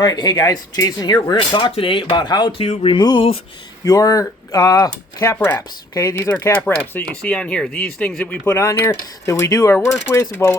All right, hey guys, Jason here. We're going to talk today about how to remove your cap wraps. Okay, these are cap wraps that you see on here. These things that we put on there that we do our work with. Well,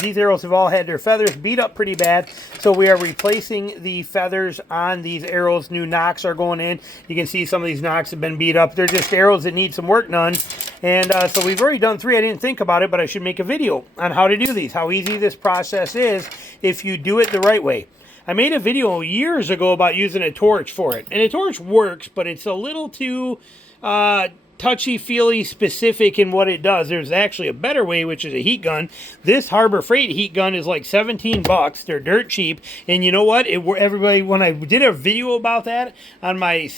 these arrows have all had their feathers beat up pretty bad, so we are replacing the feathers on these arrows. New nocks are going in. You can see some of these nocks have been beat up. They're just arrows that need some work done. And so we've already done 3. I didn't think about it, but I should make a video on how to do these, how easy this process is if you do it the right way. I made a video years ago about using a torch for it. And a torch works, but it's a little too touchy-feely specific in what it does. There's actually a better way, which is a heat gun. This Harbor Freight heat gun is like 17 bucks. They're dirt cheap. And you know what? Everybody, when I did a video about that on my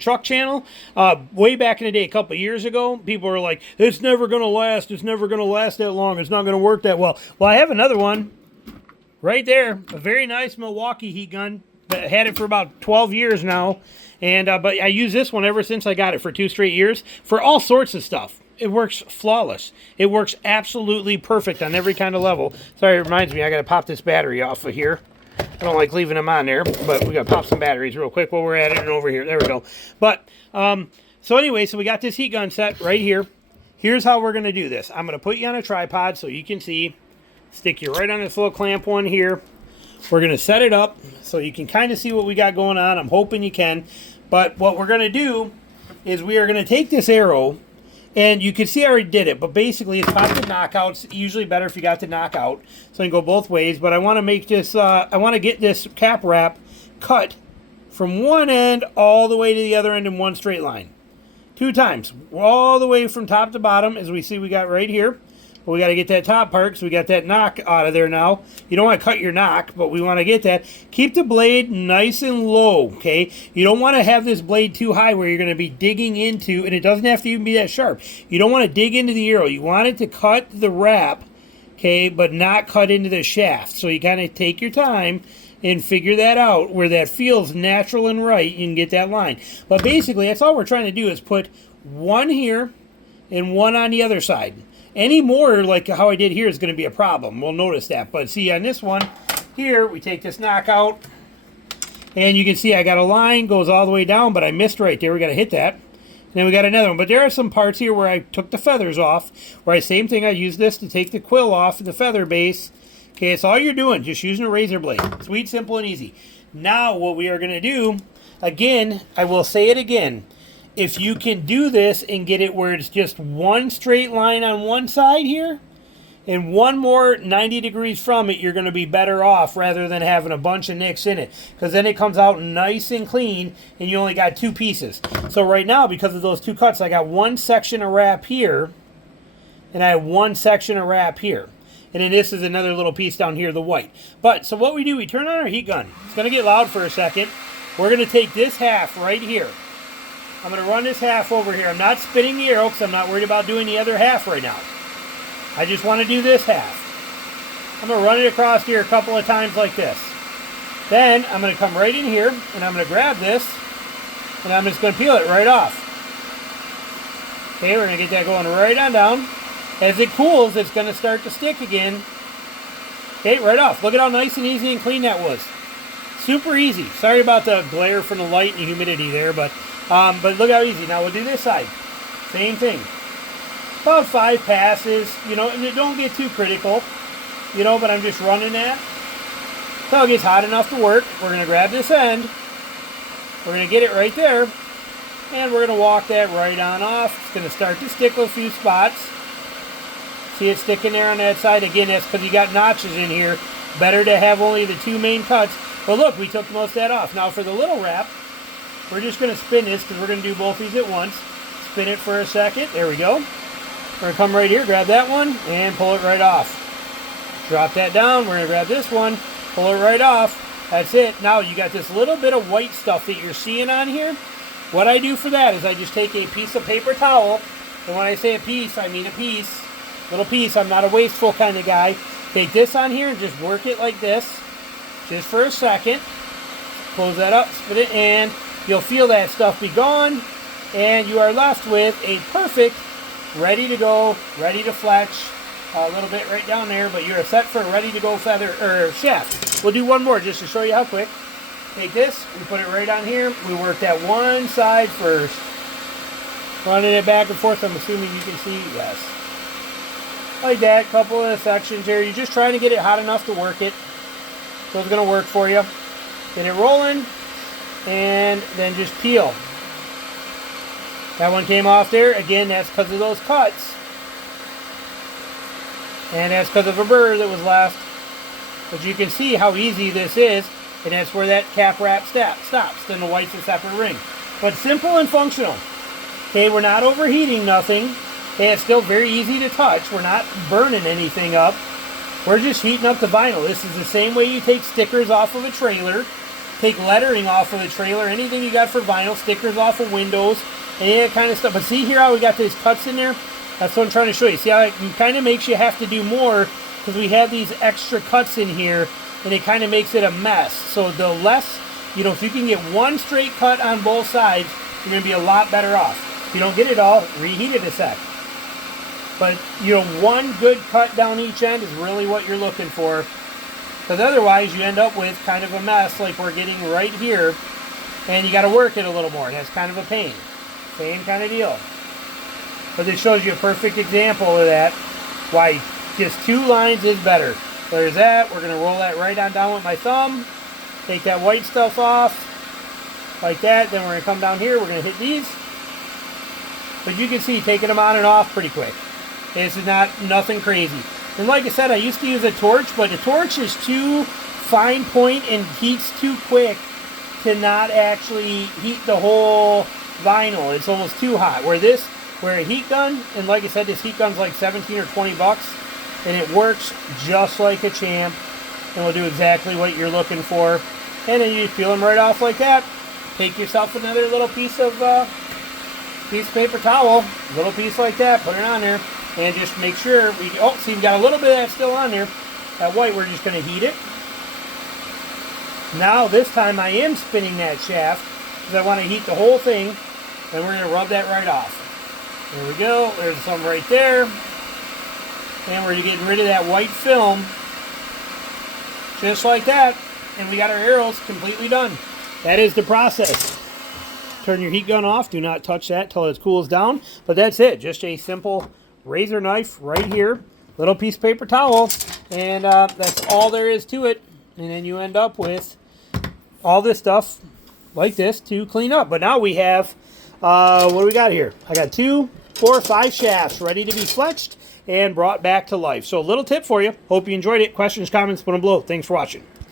truck channel, way back in the day, a couple of years ago, people were like, it's never going to last. It's never going to last that long. It's not going to work that well. Well, I have another one. Right there, a very nice Milwaukee heat gun. I had it for about 12 years now, and but I use this one ever since I got it for 2 straight years for all sorts of stuff. It works flawless. It works absolutely perfect on every kind of level. Sorry, it reminds me, I got to pop this battery off of here. I don't like leaving them on there, but we got to pop some batteries real quick while we're at it and over here. There we go. But so anyway, so we got this heat gun set right here. Here's how we're going to do this. I'm going to put you on a tripod so you can see. Stick you right on this little clamp one here. We're going to set it up so you can kind of see what we got going on. I'm hoping you can. But what we're going to do is we are going to take this arrow, and you can see I already did it, but basically it's pop the knockouts. Usually better if you got the knockout. So I can go both ways, but I want to make this, I want to get this cap wrap cut from one end all the way to the other end in one straight line. 2 times. All the way from top to bottom, as we see we got right here. But we got to get that top part, so we got that knock out of there now. You don't want to cut your knock, but we want to get that. Keep the blade nice and low, okay? You don't want to have this blade too high where you're going to be digging into, and it doesn't have to even be that sharp. You don't want to dig into the arrow. You want it to cut the wrap, okay, but not cut into the shaft. So you kind of take your time and figure that out where that feels natural and right. You can get that line. But basically, that's all we're trying to do is put one here and one on the other side. Any more like how I did here is going to be a problem. We'll notice that. But see, on this one here, we take this knockout, and you can see I got a line, goes all the way down, but I missed right there. We got to hit that. And then we got another one. But there are some parts here where I took the feathers off, where same thing, I used this to take the quill off the feather base. Okay, it's all you're doing, just using a razor blade. Sweet, simple, and easy. Now, what we are going to do, again, I will say it again, if you can do this and get it where it's just one straight line on one side here and one more 90 degrees from it, you're going to be better off rather than having a bunch of nicks in it, because then it comes out nice and clean and you only got 2 pieces. So right now, because of those 2 cuts, I got one section of wrap here and I have one section of wrap here. And then this is another little piece down here, the white. But so what we do, we turn on our heat gun. It's going to get loud for a second. We're going to take this half right here. I'm going to run this half over here. I'm not spinning the arrow because I'm not worried about doing the other half right now. I just want to do this half. I'm going to run it across here a couple of times like this. Then I'm going to come right in here and I'm going to grab this and I'm just going to peel it right off. Okay, we're going to get that going right on down. As it cools, it's going to start to stick again. Okay, right off. Look at how nice and easy and clean that was. Super easy. Sorry about the glare from the light and the humidity there, but look how easy. Now we'll do this side. Same thing. About 5 passes, you know, and don't get too critical, you know, but I'm just running that until it gets hot enough to work. We're going to grab this end. We're going to get it right there, and we're going to walk that right on off. It's going to start to stick with a few spots. See it sticking there on that side? Again, that's because you got notches in here. Better to have only the 2 main cuts. But look, we took most of that off. Now for the little wrap, we're just going to spin this because we're going to do both these at once. Spin it for a second. There we go. We're going to come right here, grab that one, and pull it right off. Drop that down. We're going to grab this one, pull it right off. That's it. Now you got this little bit of white stuff that you're seeing on here. What I do for that is I just take a piece of paper towel, and when I say a piece, I mean a piece. Little piece. I'm not a wasteful kind of guy. Take this on here and just work it like this, just for a second. Close that up, spin it, and you'll feel that stuff be gone, and you are left with a perfect, ready to go, ready to fletch a little bit right down there, but you're set for a ready to go feather or shaft. We'll do one more just to show you how quick. Take this, we put it right on here. We work that one side first, running it back and forth. I'm assuming you can see, yes, like that. Couple of sections here. You're just trying to get it hot enough to work it, so it's going to work for you. Get it rolling, and then just peel. That one came off there. Again, that's because of those cuts. And that's because of a burr that was left. But you can see how easy this is. And that's where that cap wrap stops. Then the white's a separate ring. But simple and functional. Okay, we're not overheating nothing. Okay, it's still very easy to touch. We're not burning anything up. We're just heating up the vinyl. This is the same way you take stickers off of a trailer. Take lettering off of the trailer. Anything you got for vinyl. Stickers off of windows. Any of that kind of stuff. But see here how we got these cuts in there? That's what I'm trying to show you. See how it kind of makes you have to do more because we have these extra cuts in here, and it kind of makes it a mess. So the less, if you can get one straight cut on both sides, you're going to be a lot better off. If you don't get it all, reheat it a sec. But, one good cut down each end is really what you're looking for. Because otherwise, you end up with kind of a mess like we're getting right here, and you got to work it a little more. That's kind of a pain. Same kind of deal. But this shows you a perfect example of that, why just two lines is better. There's that. We're going to roll that right on down with my thumb. Take that white stuff off, like that. Then we're going to come down here. We're going to hit these. But you can see taking them on and off pretty quick. This is nothing crazy. And like I said, I used to use a torch, but the torch is too fine point and heats too quick to not actually heat the whole vinyl. It's almost too hot. Where a heat gun, and like I said, this heat gun's like 17 or 20 bucks, and it works just like a champ, and will do exactly what you're looking for. And then you just peel them right off like that. Take yourself another little piece of paper towel, little piece like that, put it on there, and just make sure see, we've got a little bit of that still on there. That white, we're just going to heat it. Now this time I am spinning that shaft because I want to heat the whole thing, and we're going to rub that right off. There we go. There's some right there. And we're getting rid of that white film. Just like that. And we got our arrows completely done. That is the process. Turn your heat gun off. Do not touch that till it cools down. But that's it. Just a simple razor knife right here. Little piece of paper towel. And that's all there is to it. And then you end up with all this stuff like this to clean up. But now we have... what do we got here? I got 2, 4, 5 shafts ready to be fletched and brought back to life. So a little tip for you. Hope you enjoyed it. Questions, comments, put them below. Thanks for watching.